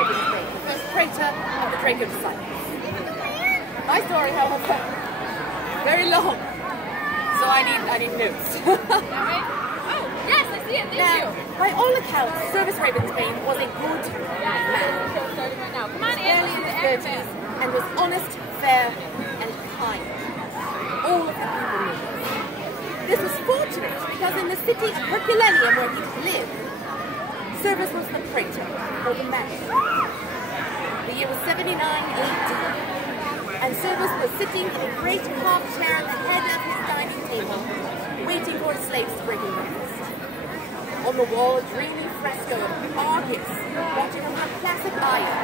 Raven's Bane, the first traitor of the Draco disciples. My story, however, very long, so I need notes. Oh, yes, I see it. Thank you. By all accounts, Service Ravensbane was a good man. Right now. Come on, Barely in his 30s, and was honest, fair, and kind. All of the people knew this. This was fortunate because in the city of Herculaneum where he lived, Service was the praetor, or the master. The year was 79 AD, and Service was sitting in a great carved chair at the head of his dining table, waiting for his slaves to bring him breakfast. On the wall, a dreamy fresco of Argus watching over a classic iron,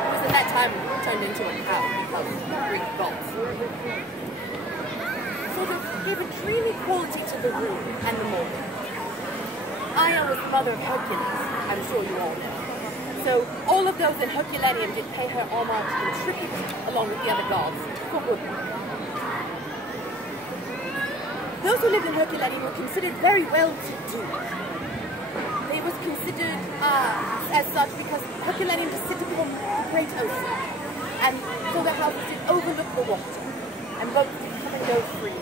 who was at that time turned into a cow because of Greek gods. So that gave a dreamy quality to the room and the morning. Io was the mother of Hercules, I'm sure you all know. So all of those in Herculaneum did pay her homage and tribute along with the other gods for good. Those who lived in Herculaneum were considered very well-to-do. They was considered as such because Herculaneum just sit upon the great ocean, and so their houses did overlook the water, and boats did come and go free.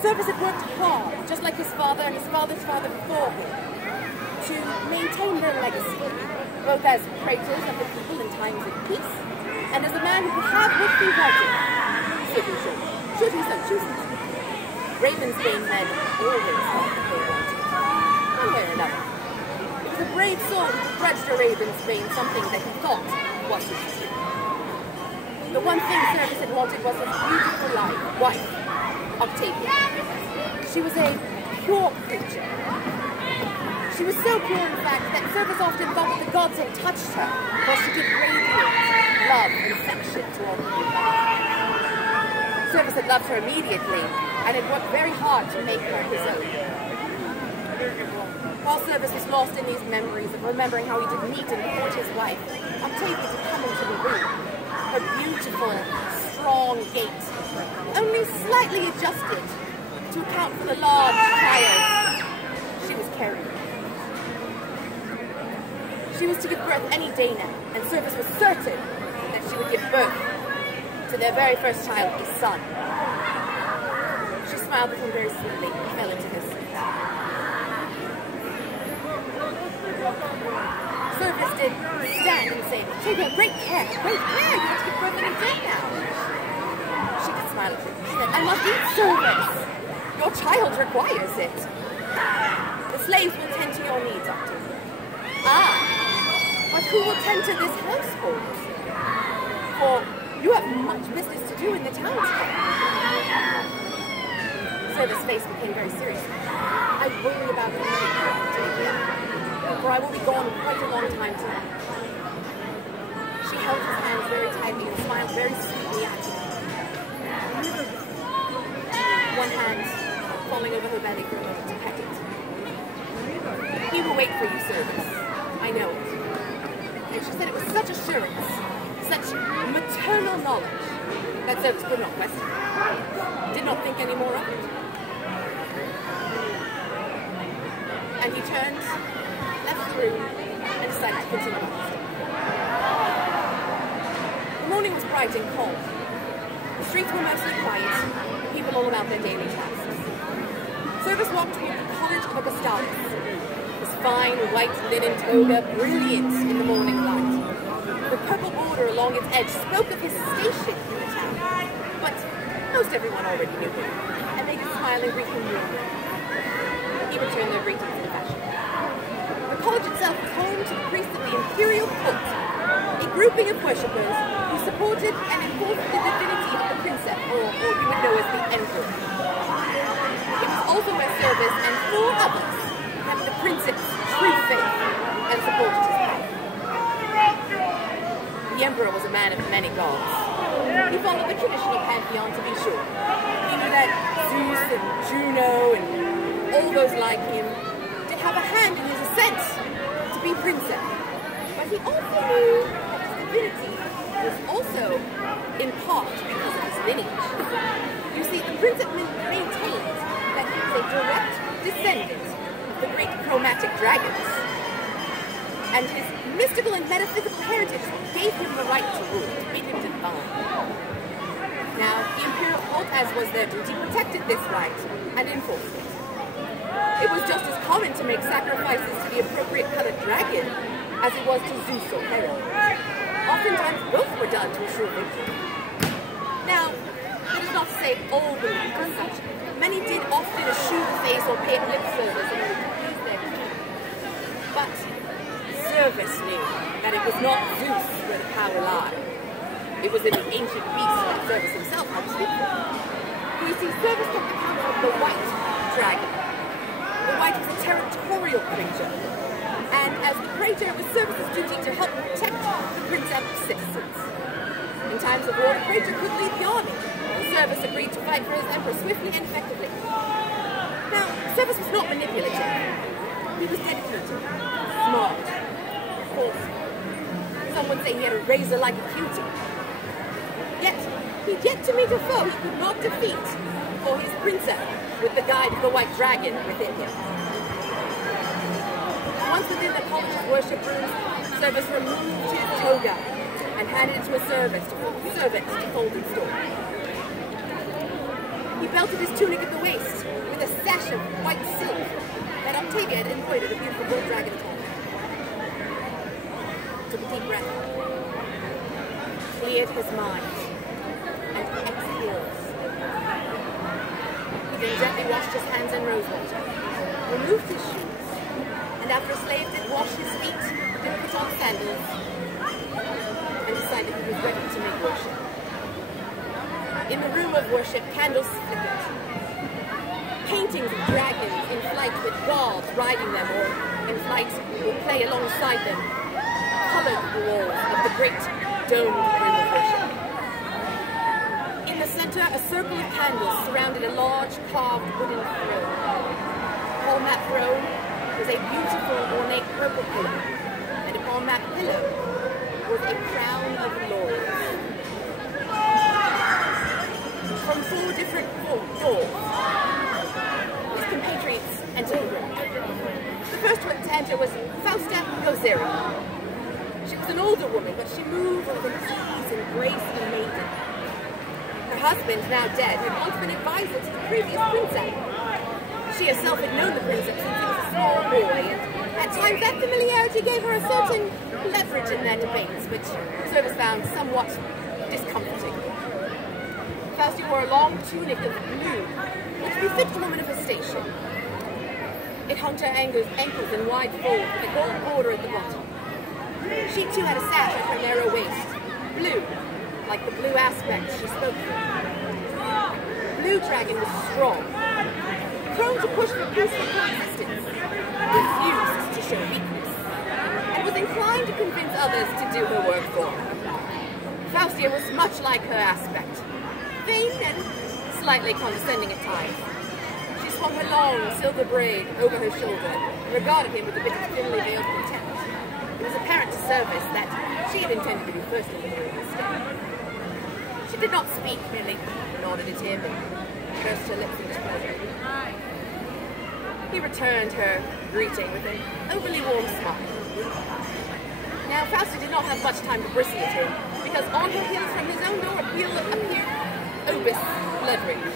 Service had worked hard, just like his father and his father's father before him, to maintain their legacy, both as praetors of the people in times of peace, and as a man who could have what he wanted, should he so choose it. Ravensbane men always had what they wanted, one way or another. It was a brave soul who grudged to Ravensbane something that he thought was his due. The one thing Service had wanted was his beautiful wife, Octavia. She was a pure creature. She was so pure, in fact, that Service often thought that the gods had touched her, for she could radiate love and affection to all who loved. Service had loved her immediately, and had worked very hard to make her his own. While Service was lost in these memories of remembering how he did meet and court his wife, Octavia did come into the room. Her beautiful, strong gait, only slightly adjusted to account for the large child she was carrying. She was to give birth any day now, and Service was certain that she would give birth to their very first child, a son. She smiled at him very sweetly and fell into his seat. Service did stand and say, "Take great care, you have to give birth any day now." She could smile at him. She said, "I must eat, Service. Your child requires it. The slaves will tend to your needs, Octavia." "Ah, but who will tend to this household? For you have much business to do in the townsfolk." Service's face became very serious. "I worry about you, Octavia, for I will be gone quite a long time tonight." She held his hands very tightly and smiled very sweetly at him. One hand falling over her belly for a moment to pet it. "He will wait for you, Service. I know it." And she said it with such assurance, such maternal knowledge, that Service could not question it, did not think any more of it. And he turned, left the room, and decided to continue on. The morning was bright and calm. The streets were mostly quiet, people all about their daily tasks. Service walked toward the College of Augustales, his fine white linen toga brilliant in the morning light. The purple border along its edge spoke of his station in the town, but most everyone already knew him, and they could smile and greet him warmly. He returned their greetings in fashion. The college itself was home to the priests of the imperial cult, a grouping of worshippers who supported and enforced the divinity of the princeps, or you would know as the emperor. It was also where Service and 4 others had the princeps' true faith and supported his power. The emperor was a man of many gods. He followed the traditional pantheon, to be sure. He knew that Zeus and Juno and all those like him did have a hand in his ascent to be princeps. But he also knew that his divinity was also in part because of his lineage. You see, the princeps maintained that he was a direct descendant of the great chromatic dragons. and his mystical and metaphysical heritage gave him the right to rule, made him divine. Now, the imperial court, as was their duty, protected this right and enforced it. It was just as common to make sacrifices to the appropriate colored dragon as it was to Zeus or Hera. Oftentimes, both were done to assure victory. Now, that is not to say all believed as such. Many did often eschew the face or pay lip service in order to please their king. But Service knew that it was not Zeus where the power lay. It was in the ancient beast that Service himself had sleep for. For you see, Service kept the count of the white dragon. The white was a territorial creature, and as the creature, it was Service's duty to help protect the princess citizens. In times of war, the creature could lead the army. Service agreed to fight for his emperor swiftly and effectively. Now, Service was not manipulative. He was dedicated, smart, forceful. Some would say he had a razor-like acuity. Yet, he'd yet to meet a foe he could not defeat, for his princess, with the guide of the white dragon within him. Once within the college's worship rooms, Service removed his toga and handed it to a servant to fold and store. He belted his tunic at the waist with a sash of white silk that Octavia had embroidered a beautiful gold dragon top. Took a deep breath, cleared his mind, and exhaled. He then gently washed his hands in rosewater, removed his shoes, and after a slave did wash his feet, did put on sandals, and decided he was ready to make worship. In the room of worship, candles flickered. Paintings of dragons in flight with gods riding them or in flight will play alongside them colored the walls of the great domed room of worship. In the center, a circle of candles surrounded a large carved wooden throne. Upon that throne was a beautiful ornate purple pillow, and upon that pillow was a crown of laurels. From 4 different doors, his compatriots entered the room. The first one to enter was Fausta Gozeri. She was an older woman, but she moved with ease and grace of a maiden. Her husband, now dead, had once been advisor to the previous princess. She herself had known the princess since he was a small boy, and at times that familiarity gave her a certain leverage in their debates, which Service found somewhat discomforting. Fausta wore a long tunic of blue, which befit a woman of her station. It hung to her ankles in wide folds with a gold border at the bottom. She too had a sash at her narrow waist, blue, like the blue aspect she spoke of. Blue Dragon was strong, prone to push for peaceful coexistence, refused to show weakness, and was inclined to convince others to do her work for her. Fausta was much like her aspect, vain and slightly condescending at times. She swung her long silver braid over her shoulder and regarded him with a bit of thinly veiled contempt. It was apparent to Service that she had intended to be first in the room instead. She did not speak, merely nodded at him and pursed her lips in displeasure. He returned her greeting with an overly warm smile. Now, Fausta did not have much time to bristle at him, because on her heels from his own door appeared Obus Bloodridge.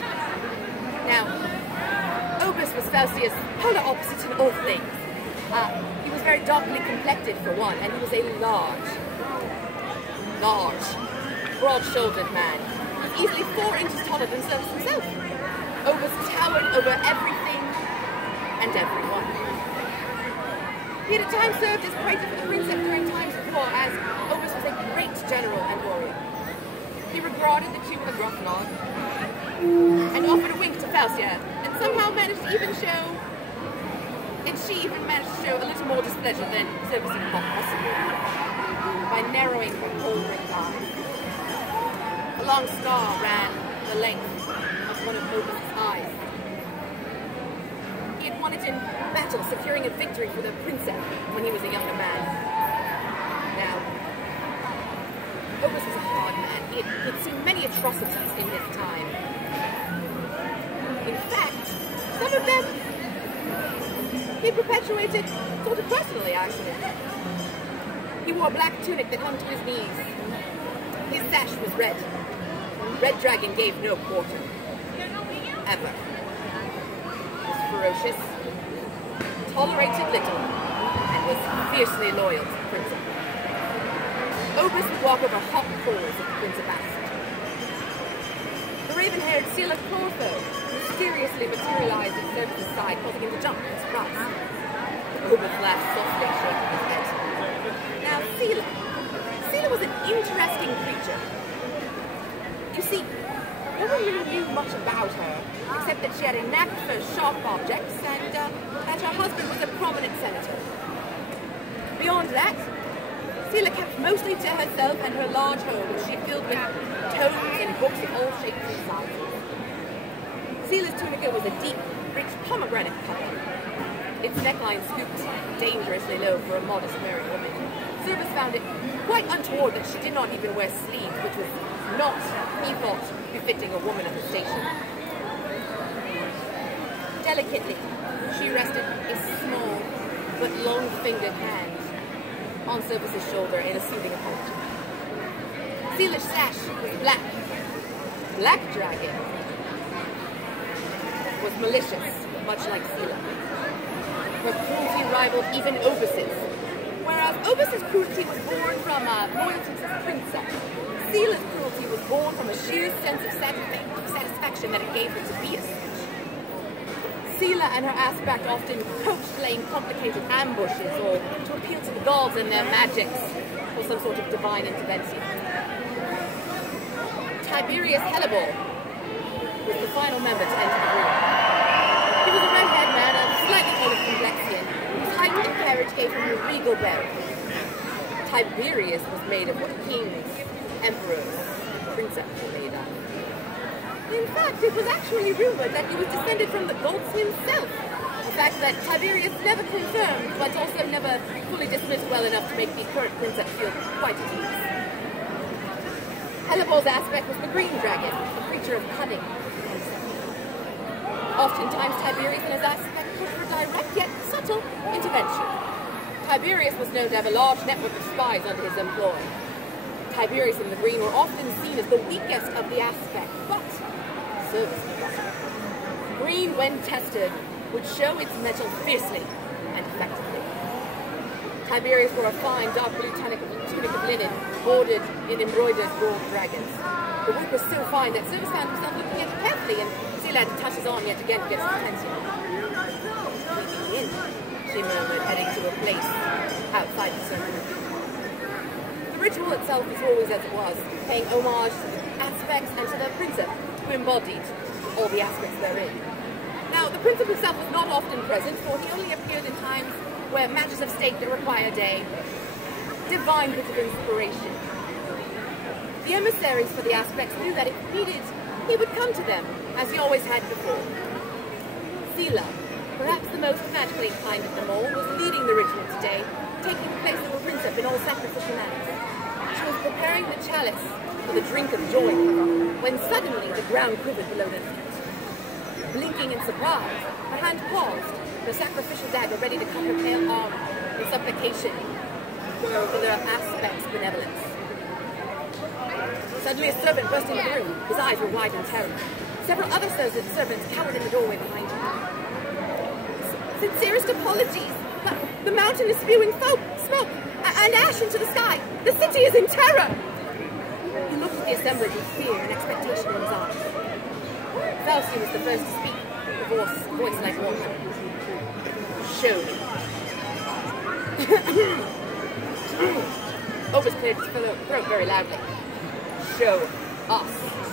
Now, Obus was Faustia's polar opposite in all things. He was very darkly complected for one, and he was a large, broad-shouldered man. He was easily 4 inches taller than Service himself. Obus towered over everything and everyone. He had at times served as praetor for the princess during times of war, as Obus was a great general and warrior. He regarded the two with a gruff nod, and offered a wink to Fausta, and somehow managed to even show, a little more displeasure than Service had thought possible, by narrowing her cold-ringed eyes. A long scar ran the length of one of Obus's eyes. He had won it in battle, securing a victory for the princess when he was a younger man. Now, Obus was a hard man. He had seen many atrocities in his time. In fact, some of them he perpetuated sort of personally, actually. He wore a black tunic that hung to his knees. His sash was red. Red Dragon gave no quarter. Ever. He was ferocious, tolerated little, and was fiercely loyal to the Princess. Obus would walk over hot coals if the Princess asked. The raven-haired seal of Clotho mysteriously materialized at Service's side, causing him to jump in surprise. Obus laughed softly, shaking his head. Now, Seela was an interesting creature. You see, no one really knew much about her, except that she had a knack for sharp objects and that her husband was a prominent senator. Beyond that, Seela kept mostly to herself and her large home, which she filled with tomes and books of all shapes and sizes. Seela's tunica was a deep, rich pomegranate color. Its neckline scooped dangerously low for a modest married woman. Service found it quite untoward that she did not even wear sleeves, which was not, he thought, befitting a woman of the station. Delicately, she rested a small but long-fingered hand on Service's shoulder in a soothing apology. Seela's sash was black. Black Dragon was malicious, much like Seela. Her cruelty rivaled even Obus's. Whereas Obus's cruelty was born from loyalty to the Princess, Seela's cruelty was born from a sheer sense of satisfaction that it gave her to be a snitch. Seela and her aspect often coached laying complicated ambushes or to appeal to the gods and their magics for some sort of divine intervention. Tiberius Hellebore was the final member to enter the room. He was a red-haired man of slightly olive complexion, whose height and carriage gave him a regal bearing. Tiberius was made of what kings, emperors, princeps were made of. In fact, it was actually rumored that he was descended from the gods himself. A fact that Tiberius never confirmed, but also never fully dismissed well enough to make the current princeps feel quite at ease. Hellebore's aspect was the green dragon, a creature of cunning. Oftentimes, Tiberius and his aspect pushed for direct yet subtle intervention. Tiberius was known to have a large network of spies under his employ. Tiberius and the green were often seen as the weakest of the aspect, but Service was better. Green, when tested, would show its mettle fiercely and effectively. Tiberius wore a fine dark blue tunic of linen, bordered in embroidered gold dragons. The work was so fine that Service found himself looking at it carefully, and Seela had to touch his arm yet again to get his attention. Leading in, she murmured, heading to a place outside the circle. The ritual itself was always as it was, paying homage to the aspects and to the Princess, who embodied all the aspects therein. Now, the Princess himself was not often present, for he only appeared in times where matters of state that required a divine bit of inspiration. The emissaries for the aspects knew that if needed, he would come to them, as he always had before. Seela, perhaps the most magically inclined of them all, was leading the ritual today, taking the place of the Princess in all sacrificial acts. She was preparing the chalice for the drink of joy, when suddenly the ground quivered below their feet. Blinking in surprise, her hand paused, her sacrificial dagger ready to cut her pale arm in supplication for their aspect's benevolence. Suddenly a servant burst into the room. His eyes were wide in terror. Several other servants cowered in the doorway behind him. Sincerest apologies. The mountain is spewing smoke, and ash into the sky. The city is in terror. He looked at the assemblage with fear and expectation in his eyes. Faustina was the first to speak, a voice like water. Show me. Obus cleared his throat very loudly. Show us,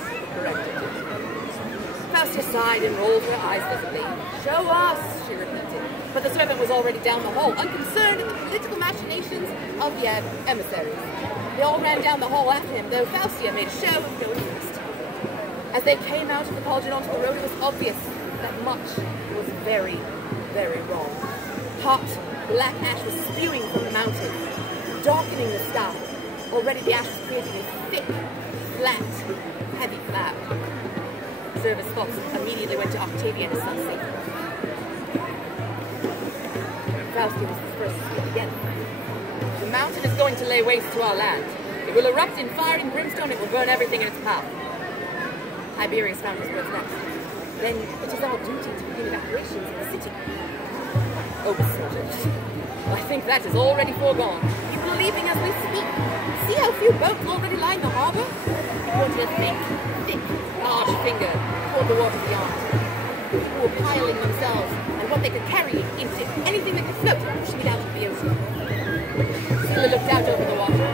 he corrected. Faustina sighed and rolled her eyes visibly. Show us, she repeated. But the servant was already down the hall, unconcerned at the political machinations of the emissaries. They all ran down the hall after him, though Faustina made a show of no interest. As they came out of the cauldron onto the road, it was obvious that much was very, very wrong. Hot, black ash was spewing from the mountain, darkening the sky. Already the ash was creating a thick, flat, heavy cloud. Service thoughts immediately went to Octavia and his son's safety. Faustina was the first to speak again. The mountain is going to lay waste to our land. It will erupt in fire and brimstone. It will burn everything in its path. Tiberius found his words next. Then it is our duty to begin evacuations in the city. Obus snorted. I think that is already foregone. People are leaving as we speak. See how few boats already line the harbor? He pointed a thick, large finger toward the water beyond. People were piling themselves and what they could carry into anything that could float, pushing it out into the ocean. Scylla looked out over the water.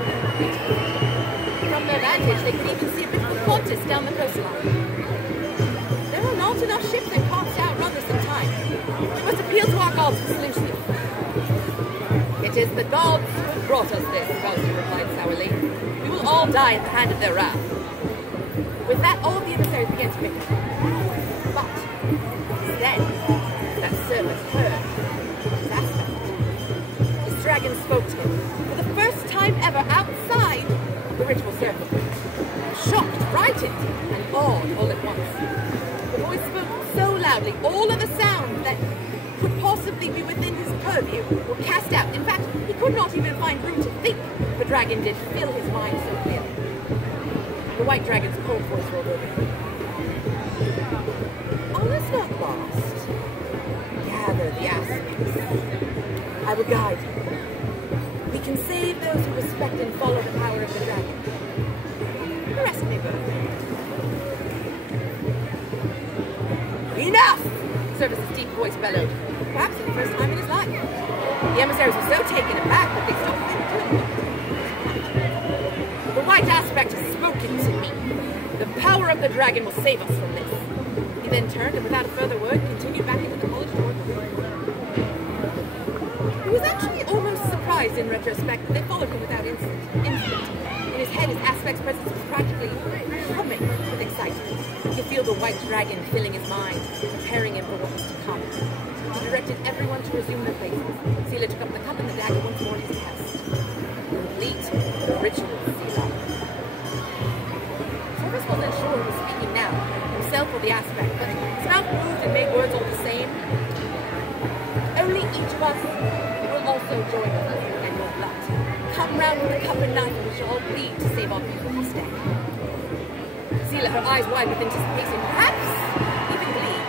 From their vantage, they could even see a bit of the Pontus down the coastline. There are not enough ships and carts to outrun us in time. We must appeal to our gods for solutions. It is the gods who brought us this, Fausti replied sourly. We will all die at the hand of their wrath. With that, all of the emissaries began to bicker. But then, that Cerberus heard his aspect. His dragon spoke to him, for the first time ever outside the ritual circle. Shocked, frightened, and awed all at once. The voice spoke so loudly, all of the sounds that could possibly be within his purview were cast out. In fact, he could not even find room to think. The dragon did fill his mind so clearly. The white dragon's cold voice rolled over him. All is not lost. Gather the aspects. I will guide you. We can save those who respect and follow the power of the dragon. The rest may burn. Enough! Service's deep voice bellowed, perhaps for the first time in his life. The emissaries were so taken aback that they stopped doing it. The white aspect has spoken to me. The power of the dragon will save us from this. He then turned and without a further word continued back into the college door. He was actually almost surprised in retrospect that they followed him without incident. In his head, his aspect's presence was practically humming with excitement. He could feel the white dragon filling his mind, preparing him for what was to come. He directed everyone to resume their places. Scylla took up the cup and the dagger once more in his chest. Complete the ritual, Scylla. Service wasn't sure who was speaking now, himself or the aspect, but his mouth moved and made words all the same. Only each of us will also join us and your blood. Come round with the cup and knife and we shall all bleed to save our people this day. Scylla, her eyes wide with anticipation, perhaps even glee,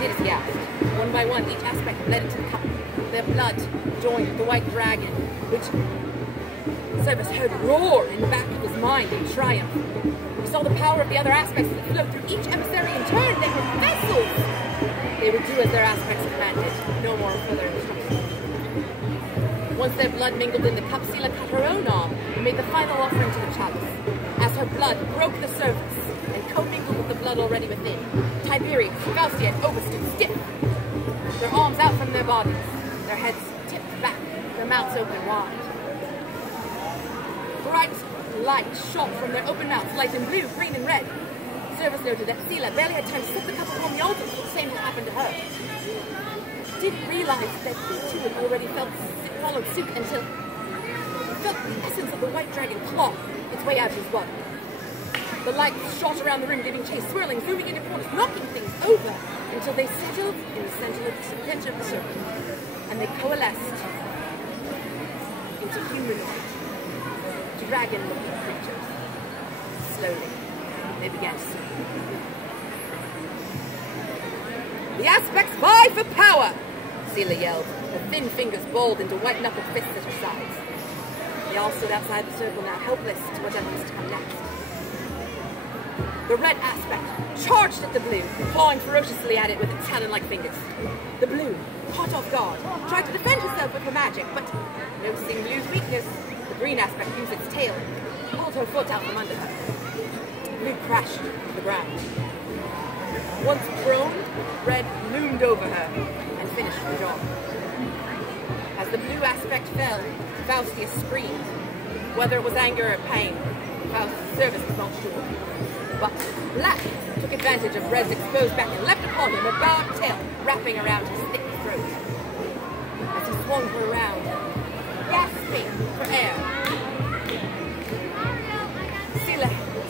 did as he asked. One by one, each aspect bled into the cup. Their blood joined with the white dragon, which Service heard roar in the back of his mind in triumph. He saw the power of the other aspects that flowed through each emissary in turn. They were vessels! They would do as their aspects commanded. No more further instructions. Once their blood mingled in the cup, Scylla cut her own arm and made the final offering to the chalice. As her blood broke the surface and commingled with the blood already within, Tiberius, Fausti, and Obus stood stiff, their arms out from their bodies, their heads tipped back, their mouths open wide. Bright light shot from their open mouths, light in blue, green, and red. Service noted that Scylla barely had time to set the cup upon the altar before the same had happened to her. She didn't realize that he too had already followed suit until he felt the essence of the white dragon claw its way out of his body. The light shot around the room, giving chase, swirling, zooming into corners, knocking things over until they settled in the center of the circle, and they coalesced into humanoid, dragon-looking creatures. Slowly, they began to swim. The aspects vie for power! Scylla yelled, her thin fingers balled into white-knuckled fists at her sides. They all stood outside the circle now, helpless to whatever was to come next. The red aspect charged at the blue, clawing ferociously at it with its talon-like fingers. The blue, caught off guard, tried to defend herself with her magic, but noticing blue's weakness, the green aspect used its tail and pulled her foot out from under her. Blue crashed to the ground. Once prone, red loomed over her and finished the job. As the blue aspect fell, Faustia screamed. Whether it was anger or pain, Faust's service was not sure. But black took advantage of red's exposed back and leapt upon him, a barbed tail wrapping around his thick throat. As he swung her around, gasping for air,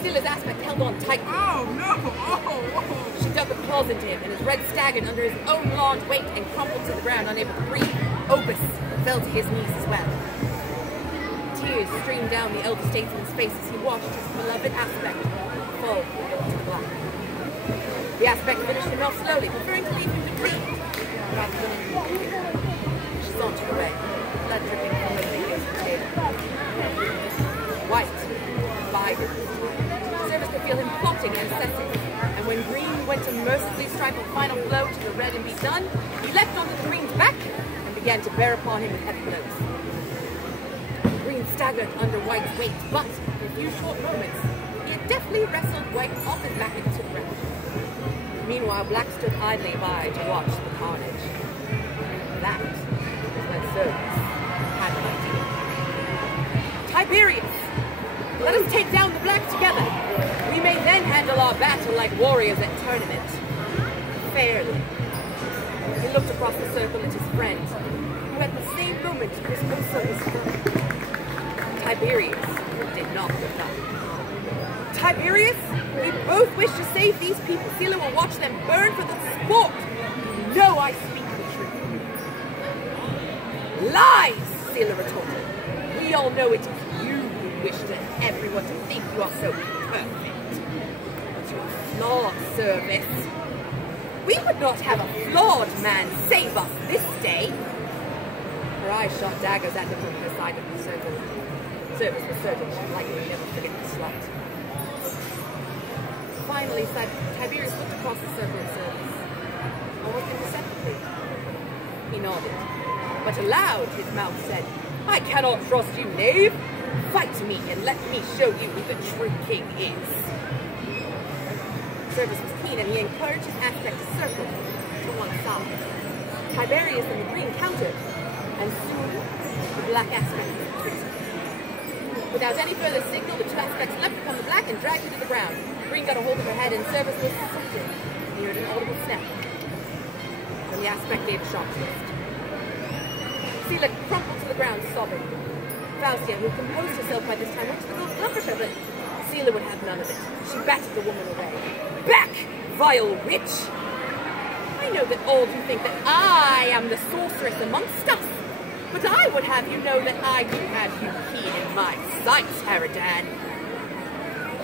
Scylla's aspect held on tight. Oh no! Oh. She dug her claws into him, and as Red staggered under his own large weight and crumpled to the ground, unable to breathe, Obus fell to his knees as well. Tears streamed down the elder statesman's face as he watched his beloved aspect fall to the black. The aspect finished him off slowly, preferring to leave him depleted rather than in. She sauntered away, blood dripping from her fingers and tail. White, vibrant. Service could feel him plotting and assessing, and when Green went to mercilessly strike a final blow to the red and be done, he leapt onto the Green's back and began to bear upon him with heavy blows. Green staggered under White's weight, but in a few short moments, he had deftly wrestled White off his back into the ground. Meanwhile, Black stood idly by to watch the carnage. That was when Service had an idea. Tiberius! Let us take down the Black together. We may then handle our battle like warriors at tournament. Fairly. He looked across the circle at his friend, who at the same moment was also his friend. Tiberius did not look up. Tiberius, we both wish to save these people. Talia will watch them burn for the sport. You know I speak the truth. Lies, Talia retorted. We all know it is you who wish everyone to think you are so perfect. But your flawed Service. We would not have a flawed man save us this day. Her eyes shot daggers at him from her side of the circle. Service was certain she'd likely never forget the slight. Finally, Tiberius looked across the circle of Service, almost imperceptibly. He nodded, but aloud his mouth said, I cannot trust you, knave! Fight me and let me show you who the true king is. Service was keen and he encouraged his aspect to circle to one side. Tiberius and the Green countered, and soon the Black aspect was betwixt them. Without any further signal, the two aspects leapt upon the Black and dragged her to the ground. Green got a hold of her head and Service was sucked in. He heard an audible snap. Then the aspect gave a sharp twist. Talia crumpled to the ground, sobbing. Faustia, who composed herself by this time, went to the girl to comfort her, but Talia would have none of it. She batted the woman away. Back, vile witch! I know that all of you think that I am the sorceress amongst us, but I would have you know that I do have you keen in my sights, Haradan.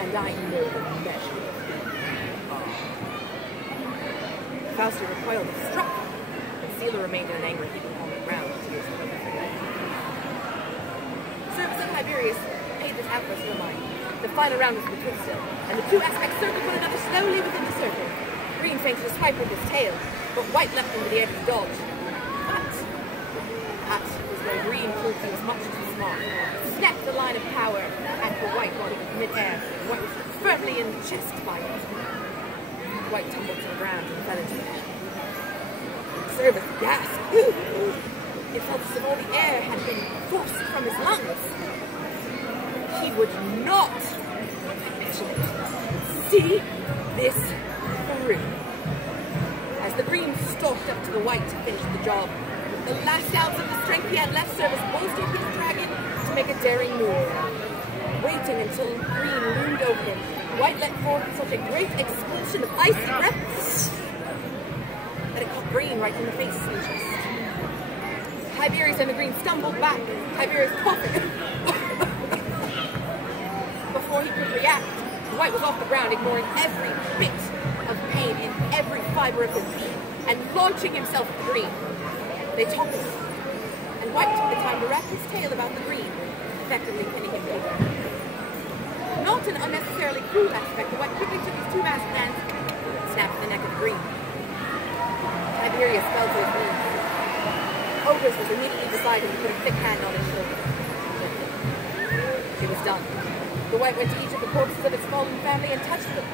And I know the measure of you. Faustia recoiled and struck, and Talia remained in an angry heap upon the ground, tears flowing from her eyes. Service and Tiberius paid this outburst no mind. The final round was between still, and the two aspects circled one another slowly within the circle. Green feigned to swipe with his tail, but White leapt into the air to dodge. But that was where Green proved he was much too smart. He snapped the line of power at the White while he was mid-air, and White was struck firmly in the chest by it. White tumbled to the ground and fell into the air. Service gasped. It felt as if all the air had been forced from his lungs. He would not mention it. See this through. As the Green stalked up to the White to finish the job, with the last ounce of the strength he had left, Service bolstered his dragon to make a daring move. Waiting until Green loomed over him, White let forth such a great expulsion of icy breath that it caught Green right in the face and chest. Tiberius and the Green stumbled back, Tiberius coughing. Before he could react, White was off the ground, ignoring every bit of pain in every fiber of his being, and launching himself at the Green. They toppled, and White took the time to wrap his tail about the Green, effectively pinning him over. Not an unnecessarily cruel aspect, the White quickly took his two masked hands and snapped the neck of the Green. Tiberius fell to his knees. Ogres was immediately beside him and put a thick hand on his shoulder. It was done. The White went to each of the corpses of its fallen family and touched them.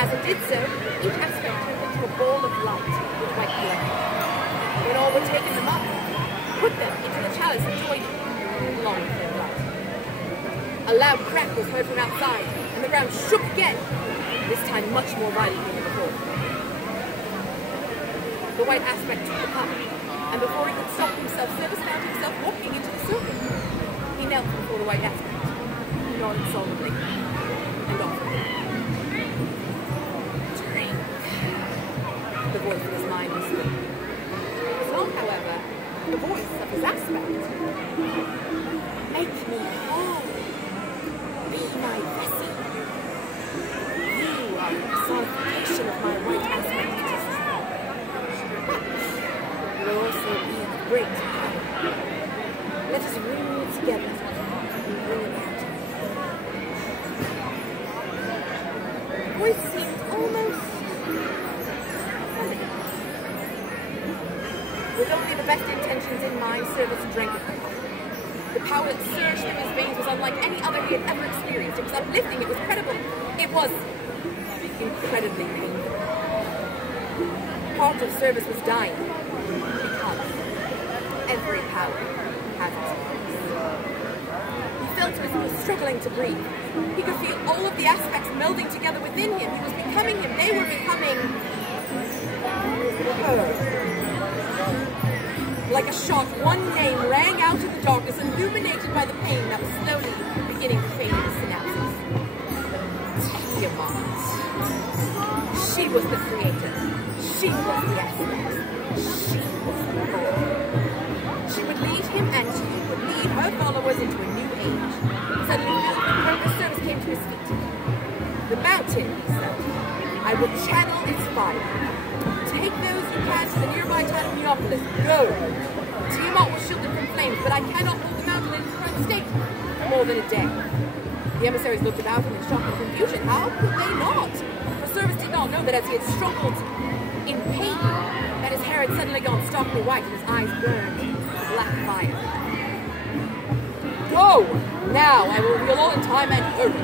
As it did so, each aspect turned into a ball of light, which White collected. When all were taken them up, put them into the chalice and joined them, along with their blood. A loud crack was heard from outside, and the ground shook again, this time much more violently than before. The White aspect took the cup, and before he could stop himself, Service found himself walking into the circle. He knelt before the White aspect, nodded solemnly, and offered him. Drink. The voice of his mind whispered. It was not, however, the voice of his aspect. Make me whole. Be my vessel. You are the personification of my white aspect. But you will also be of great power. Let us rule together and bring it out. The voice seemed almost funny. With only the best intentions in mind, Service drank it. The power that surged through his veins was unlike any other he had ever experienced. It was uplifting, it was credible, it was incredibly painful. Part of Service was dying because every power has its place. He felt as if he was struggling to breathe. He could feel all of the aspects melding together within him. He was becoming him. They were becoming her. Like a shot, one name rang out in the darkness, illuminated by the pain that was slowly beginning to fade in his synapses. Tiamat. She was the creator. She was the aspect. She was the Lord. She would lead him, and she would lead her followers into a new age. Suddenly, the purpose Service came to his feet. The mountain, he said. I will channel its fire. Take those you can to the nearby town of Neopolis. Go! Tiamat will shield them from flames, but I cannot hold the mountain in its current state for more than a day. The emissaries looked about him in shock and confusion. How could they not? For Service did not know that as he had struggled in pain, that his hair had suddenly gone starkly white and his eyes burned black fire. Go! Now I will reveal all in time and hurry.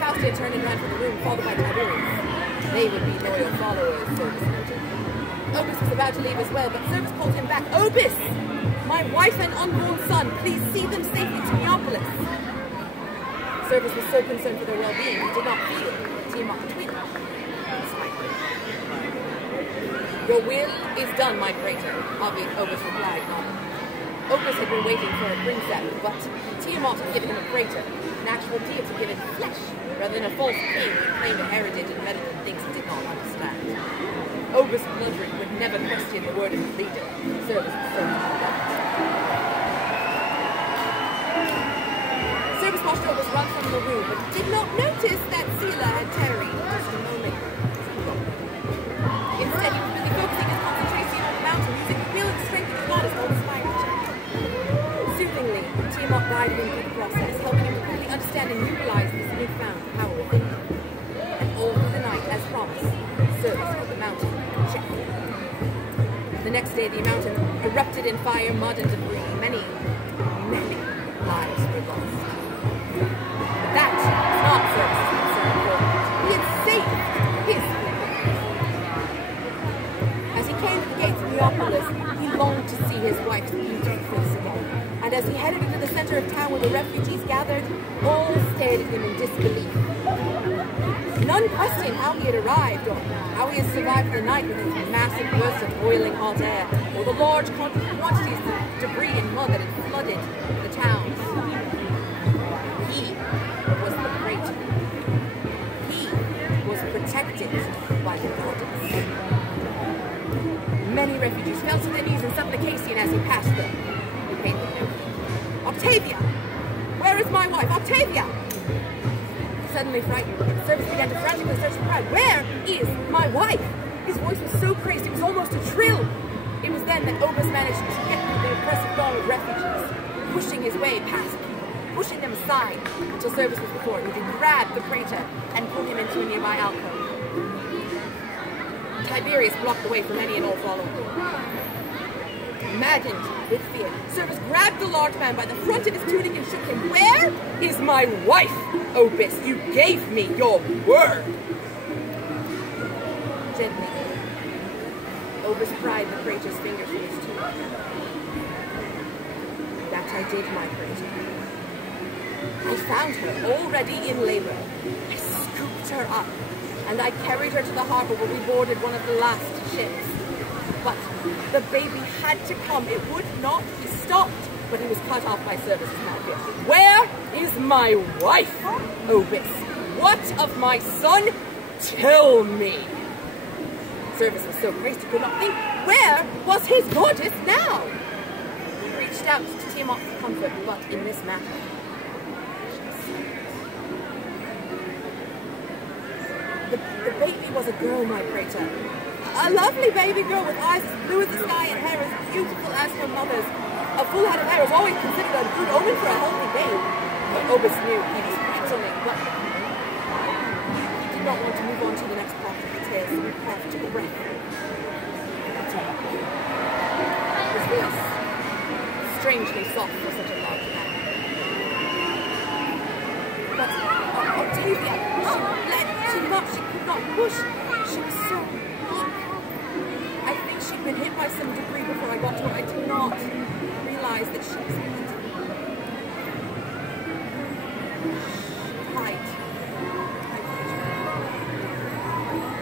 Faustia turned and ran from the room, followed by Tiberius. They would be loyal followers, Service noted. Obus was about to leave as well, but Service pulled him back. Obus! My wife and unborn son, please see them safely to Neopolis. Service was so concerned for their well-being, he did not feel Tiamat between them. Your will is done, my praetor, Obus replied, nodding. Obus had been waiting for a princeps, but Tiamat had given him a praetor, an actual deity given flesh, rather than a false king who claimed a heritage and meddled in things he did not understand. Obus blundering would never question the word of his leader. Service was certain of that. Service watched Obus run from the room, but did not notice that Sila had tarried just a moment. Instead, he was busy focusing his concentration on the mountain, using the will and strength of the goddess to inspire him. Soothingly, Tiamat guided him through the process, helping him to fully understand and utilize this newfound power within him. And all through the night, as promised, Service of the mountain checked. The next day, the mountain erupted in fire, mud, and debris. Many lives were lost. But that was not Service's concern for him. He had saved his people. As he came to the gates of Neopolis, he longed to see his wife's beautiful face again. And as he headed into the center of town where the refugees gathered, all stared at him in disbelief. None questioned how he had arrived, or how he had survived the night with its massive bursts of boiling hot air, or the large quantities of debris and mud that had flooded the towns. He was the praetor. He was protected by the goddess. Many refugees fell to their knees in supplication as he passed them. He paid them no. Octavia! Where is my wife? Octavia! Suddenly frightened, Service began to frantically search for pride. Where is my wife? His voice was so crazed it was almost a trill. It was then that Obus managed to get through the oppressive throng of refugees, pushing his way past them, pushing them aside until Service was before him. He grabbed the praetor and pulled him into a nearby alcove. Tiberius blocked the way for many and all following him. Maddened with fear, Service grabbed the large man by the front of his tunic and shook him. Where is my wife, Obus? You gave me your word. Gently, Obus pried the praetor's fingers from his tunic. That I did, my praetor. I found her already in labor. I scooped her up, and I carried her to the harbor where we boarded one of the last ships. But the baby had to come. It would not be stopped. But he was cut off by Service's mouth. Where is my wife, Obus? What of my son? Tell me. Service was so crazed he could not think. Where was his goddess now? He reached reached out to Tiamat for comfort, but in this matter, the baby was a girl, my praetor. A lovely baby girl with eyes as blue as the sky and hair as beautiful as her mother's. A full head of hair is always considered a good omen for a healthy babe. But Obus knew he was pretending, but he did not want to move on to the next part of the tale, so he coughed took a breath. His voice, strangely soft for such a large man. But Octavia, she bled, she thought she could not push. She was so weak. I think she'd been hit by some debris before I got to her. I did not realize that she was weak. Right.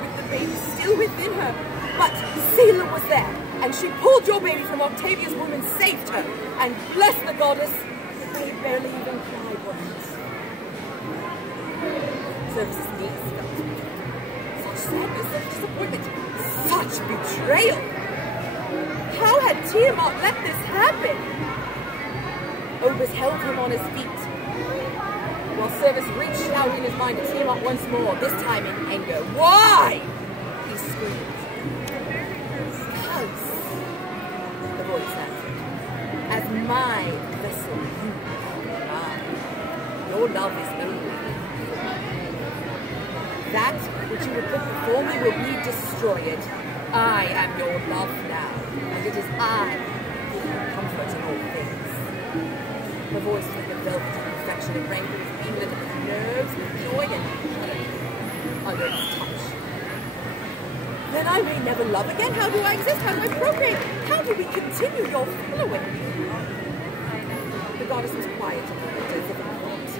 With the baby still within her. But Selah was there, and she pulled your baby from Octavia's womb and saved her. And bless the goddess, the babe barely even cried once. Service's knees felt such sadness, such disappointment, such betrayal. How had Tiamat let this happen? Obus held him on his feet, while Service reached out in his mind to Tiamat once more, this time in anger. Why? He screamed. Because, the voice answered, as my vessel, you are mine. Your love is only that which you would put before me will be destroyed. I am your love now, and it is I who give you comfort in all things. Her voice was like a velvet of affection and rang with beamlet of his nerves with joy and pain under its touch. Then I may never love again? How do I exist? How do I procreate? How do we continue your following? The goddess was quiet a moment as if in thought.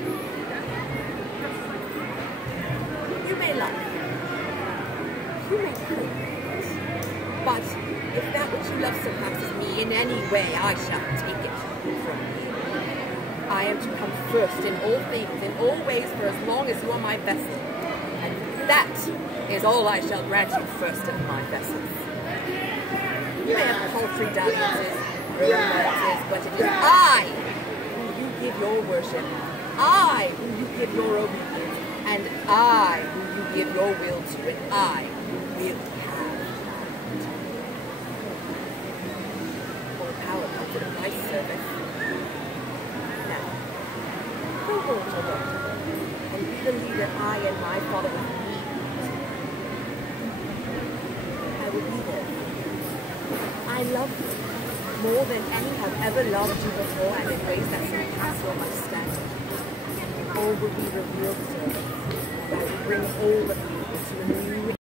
You may love, you may play, but if that which you love surpasses me in any way, I shall take it from you. I am to come first in all things, in all ways, for as long as you are my vessel, and that is all I shall grant you first of my vessels. You may have paltry dalliances, romances, but it is I who you give your worship, I who you give your obedience, and I who you give your will to, and I will have that. All power comes at a price, service. Now, go home, my daughter, and be the leader I and my father will need. I will be there. I love you more than any have ever loved you before, and in ways that surpass your understanding. All will be revealed, service. I will bring all the people